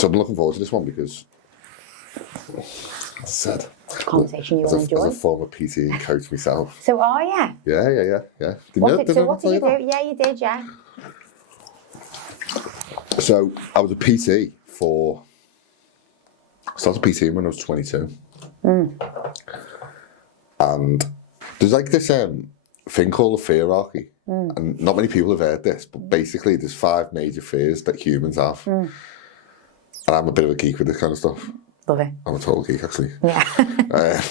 So I'm looking forward to this one because, as I said, it's a conversation you will enjoy. As a former PT and coach myself. So are you? Yeah. What did you do? Yeah, you did, yeah. So I was a PT I started PTing when I was 22. And there's like this thing called the feararchy. And not many people have heard this, but basically there's 5 major fears that humans have. And I'm a bit of a geek with this kind of stuff. Love it. I'm a total geek, actually. Yeah.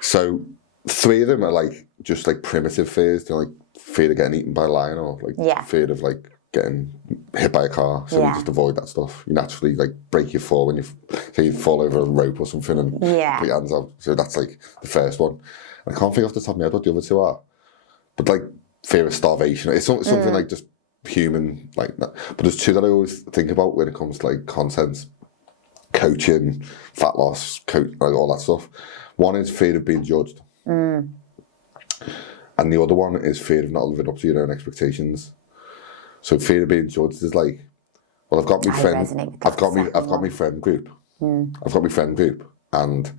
So 3 of them are like just like primitive fears. They're like fear of getting eaten by a lion or like fear of like getting hit by a car. So you just avoid that stuff. You naturally like break your fall when you fall over a rope or something and put your hands out. So that's like the first one. And I can't think off the top of my head what the other 2 are. But like fear of starvation. It's something like just human like that. But there's 2 that I always think about when it comes to like content, coaching, fat loss, like all that stuff. One is fear of being judged. And the other one is fear of not living up to your own expectations. So fear of being judged is like, well, I've got my friend, I've got my friend group. I've got my friend group, and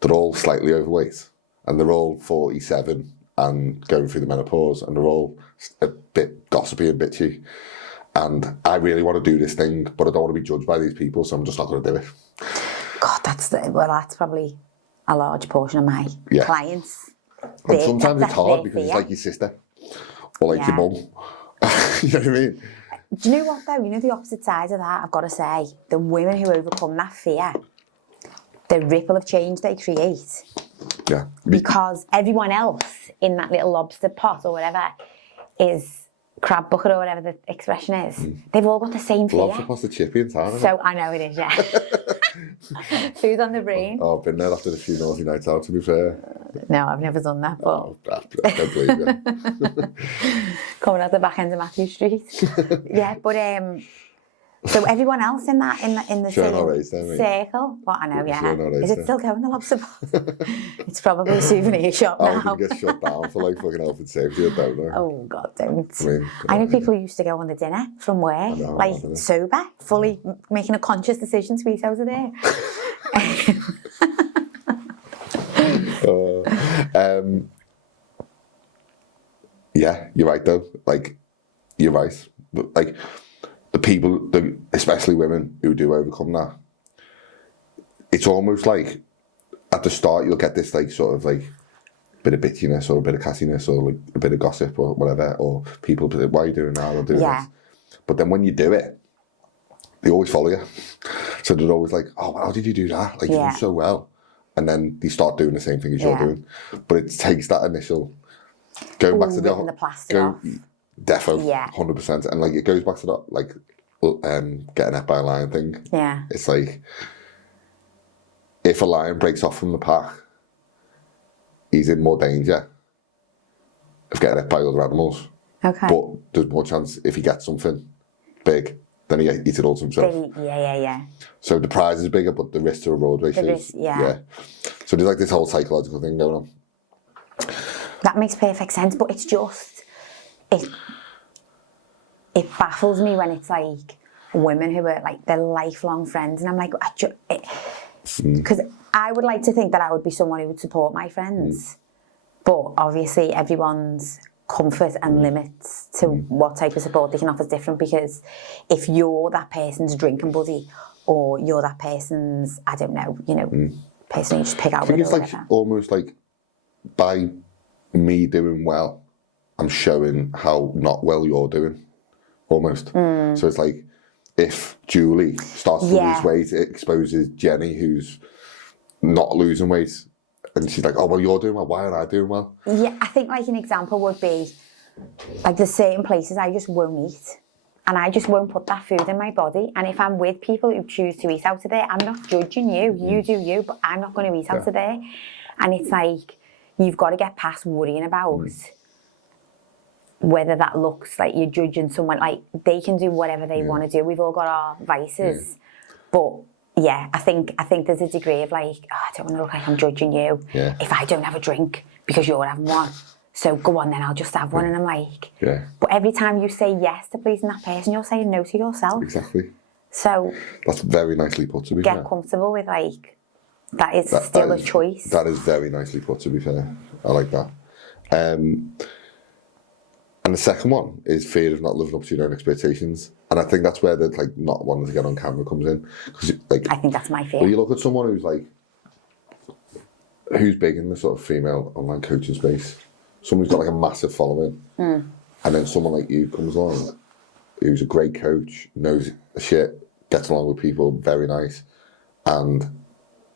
they're all slightly overweight, and they're all 47 and going through the menopause, and they're all a bit gossipy and bitchy. And I really want to do this thing, but I don't want to be judged by these people, so I'm just not going to do it. God, that's probably a large portion of my clients. And sometimes it's hard because it's like your sister or like your mum. You know what I mean? Do you know what though? You know the opposite side of that, I've got to say. The women who overcome that fear, the ripple of change they create. Yeah. Because everyone else in that little lobster pot or whatever is crab bucket or whatever the expression is. They've all got the same fear. Lobster pot's the chippy in town, So I know it is, yeah. Food on the brain. Oh, I've been there after a few naughty nights out, to be fair. No, I've never done that, but... I don't believe you. Coming out the back end of Matthew Street. Yeah, but so everyone else in the same circle. Well, I know, yeah. Is it still going, the lobster pot? It's probably a souvenir shop now. I'm going to get shut down for like fucking health and safety, I don't know. Oh God, don't. I know people who used to go on the dinner from work, sober, fully making a conscious decision to eat out of there. Yeah, you're right though. Like, you're right. But like, the people, especially women who do overcome that, it's almost like at the start you'll get this like sort of like bit of bitchiness or a bit of cattiness or like a bit of gossip or whatever, or people be like, why are you doing that or doing this? But then when you do it, they always follow you. So they're always like, oh, how did you do that? Like, you do so well. And then they start doing the same thing as you're doing. But it takes that initial going back to the plastic off. Defo, 100%. And like it goes back to that like getting hit by a lion thing. Yeah. It's like if a lion breaks off from the pack, he's in more danger of getting hit by other animals. Okay. But there's more chance if he gets something big, then he eats it all to himself. Yeah. So the prize is bigger, but the risks are a road race. So there's like this whole psychological thing going on. That makes perfect sense, but it's just it baffles me when it's like women who are like their lifelong friends, and I'm like, because I would like to think that I would be someone who would support my friends, but obviously everyone's comfort and limits to what type of support they can offer is different, because if you're that person's drinking buddy or you're that person's, I don't know, person you just pick out I think it's like almost like by me doing well, I'm showing how not well you're doing, almost. So it's like if Julie starts to lose weight, it exposes Jenny, who's not losing weight, and she's like, oh, well, you're doing well, why aren't I doing well? Yeah, I think like an example would be, like there's certain places I just won't eat, and I just won't put that food in my body, and if I'm with people who choose to eat out of there, I'm not judging you, you do you, but I'm not going to eat out of there. And it's like, you've got to get past worrying about whether that looks like you're judging someone. Like, they can do whatever they want to do. We've all got our vices. But yeah, I think there's a degree of like, oh, I don't want to look like I'm judging you if I don't have a drink because you're having one. So go on then, I'll just have one. And I'm like, but every time you say yes to pleasing that person, you're saying no to yourself. Exactly. So that's very nicely put, to be fair. Get comfortable with, like, that is still a choice. That is very nicely put, to be fair. I like that. And the second one is fear of not living up to your own expectations. And I think that's where the, like, not wanting to get on camera comes in. Because, like, I think that's my fear. When you look at someone who's, like, who's big in the sort of female online coaching space, someone who's got, like, a massive following, and then someone like you comes along, who's a great coach, knows shit, gets along with people, very nice, and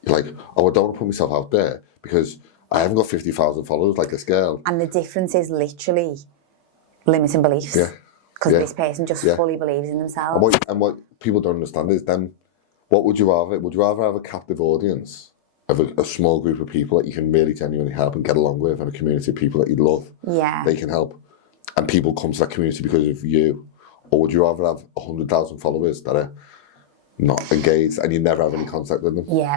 you're like, oh, I don't want to put myself out there because I haven't got 50,000 followers like this girl. And the difference is literally limiting beliefs. Yeah. Because this person just fully believes in themselves. And what people don't understand is then, what would you rather? Would you rather have a captive audience of a small group of people that you can really genuinely help and get along with, and a community of people that you love, they can help, and people come to that community because of you? Or would you rather have 100,000 followers that are not engaged and you never have any contact with them? Yeah.